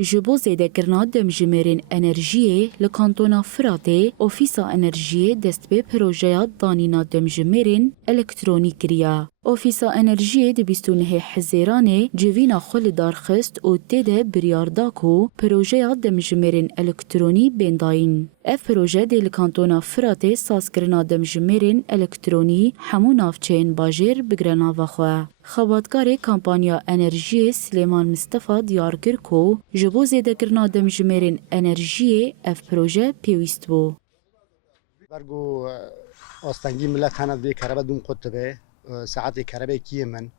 جبو زیده کرنا دمجمرین انرژیه لکانتونا فراته اوفیسا انرژیه دست به پروژه دانینا دمجمرین الکترونیک کریا. اوفیسا انرژیه دی 29 حزیرانه جوینا خل دارخست و تیده بریارداکو پروژه دمجمرین الکترونی بنداین. اف پروژه دی لکانتونا فراته سازکرنا دمجمرین الکترونی همو نافچین باجر بگرنا وخواه. خباتکار کمپانیا انرژی سلیمان مصطفی دیار کر کو جبو زیده کرنا دمجمرین انرژی اف پروژه پیوست بو. برگو آستانگی ملت هنده به کربه دون قطبه ساعت کربه کیه من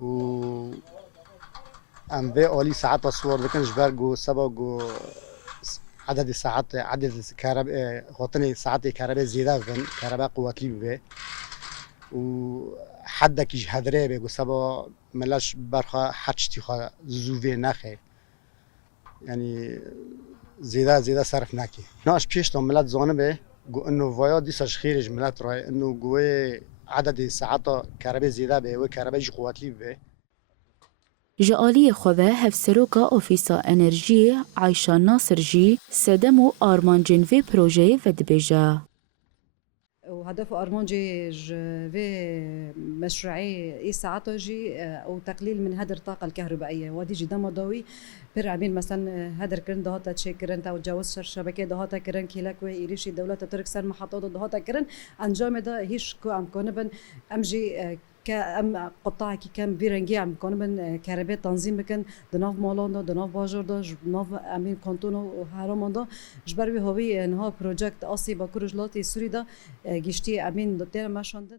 و ام به عالی ساعت صور دکنش برگو سباگو عدد ساعت عدد کربه خاطر ساعت کربه زیاده بن کربه قوتلی به و حدکیش هدره بگو سبا ملاش برخا حچتی خوا زووه نخه یعنی زیاده صرف نکی ناش پیش تا ملت زانه به گو انو ویا دیساش خیرش ملت رای انو گوه عدد ساعت کربه زیاده به و کربهش قوتلی به جعالی خواه هفسروکا اوفیسا انرژی عایشا ناصر جی سدم و آرمان جنوی پروژه و دبیجا. وهدف أرمانجي في مشروعي إسعاته جي أو تقليل من هدر الطاقة الكهربائية ودي جدا مضوي بر عمين مثلا هدر كرن دهاتا تشي كرن تا وتجاوز شبكة دهاتا كرن كيلاك وإيريشي دولة تركستان محطات دهاتا كرن أنجام ده هيش كو أم كونبن أمجي كأم قطاع كي كم بيرنجي عم كونبن كهرباء تنظيم بكن دناف مالون دناف باجر دناف أمين كانتونو هرمان ده جبر هوي إنها بروجكت أصلي بكرجلاتي سوري ده گشتی امین دتر ماشاندن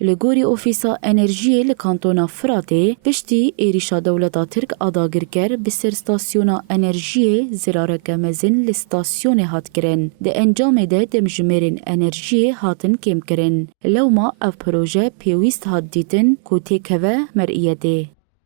لگوری اوفیسا انرژی لکانتونا فراته پشتی ایریشا دولتا ترک آداگر کر بسر ستاسیونا انرژی زرارک مزن لستاسیون هات کرن ده انجام ده دمجمرین انرژی هاتن کم کرن لو ما اف پروژه پیویست هات دیتن کو تکوه مرئیته